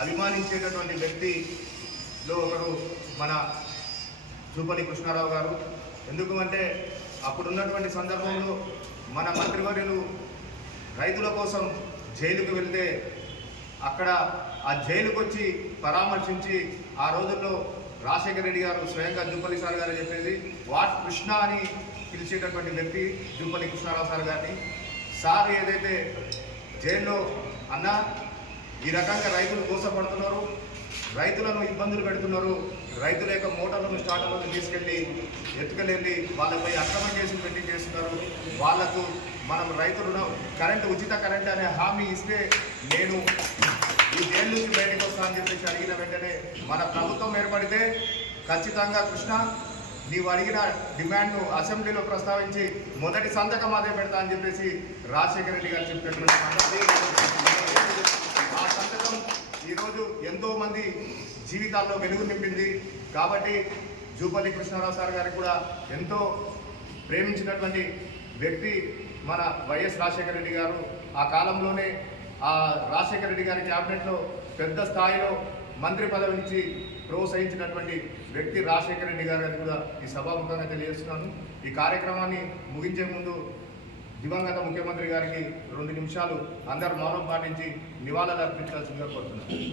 అభిమానించేటటువంటి వ్యక్తిలో ఒకరు మన జూపల్లి కృష్ణారావు గారు. ఎందుకు అంటే అప్పుడున్నటువంటి సందర్భంలో మన మంత్రివర్యులు రైతుల కోసం జైలుకు వెళ్తే అక్కడ ఆ జైలుకు వచ్చి పరామర్శించి ఆ రోజుల్లో రాజశేఖర రెడ్డి గారు స్వయంగా జూపల్లి సార్ గారు చెప్పేది వాట్ కృష్ణ అని పిలిచేటటువంటి వ్యక్తి జూపల్లి కృష్ణారావు సార్ గారిని. సార్ ఏదైతే జైల్లో అన్నా ఈ రకంగా రైతులు మోసపడుతున్నారు, రైతులను ఇబ్బందులు పెడుతున్నారు, రైతుల యొక్క మోటార్లను స్టార్టర్లను తీసుకెళ్ళి ఎత్తుకెళ్ళి వాళ్ళపై అక్రమ కేసులు పెట్టి చేస్తున్నారు, వాళ్లకు మనం రైతులను కరెంటు ఉచిత కరెంట్ అనే హామీ ఇస్తే నేను ఈ జైలు నుంచి బయటకు వస్తా అని చెప్పేసి అడిగిన వెంటనే మన ప్రభుత్వం ఏర్పడితే ఖచ్చితంగా కృష్ణ నీవు అడిగిన డిమాండ్ను అసెంబ్లీలో ప్రస్తావించి మొదటి సంతకం అదే పెడతా అని చెప్పేసి రాజశేఖర రెడ్డి గారు చెప్పినటువంటి సంగతి. ఆ సంతకం ఈరోజు ఎంతోమంది జీవితాల్లో వెలుగు నింపింది. కాబట్టి జూపల్లి కృష్ణారావు సార్ గారికి కూడా ఎంతో ప్రేమించినటువంటి వ్యక్తి మన వైఎస్ రాజశేఖర రెడ్డి గారు. ఆ కాలంలోనే ఆ రాజశేఖర రెడ్డి గారి క్యాబినెట్లో పెద్ద స్థాయిలో మంత్రి పదవి నుంచి ప్రోత్సహించినటువంటి వ్యక్తి రాజశేఖర రెడ్డి గారు అని కూడా ఈ సభాముఖంగా తెలియజేస్తున్నాను. ఈ కార్యక్రమాన్ని ముగించే ముందు దివంగత ముఖ్యమంత్రి గారికి 2 నిమిషాలు అందరూ మౌనం పాటించి నివాళులు అర్పించాల్సిందిగా కోరుతున్నాను.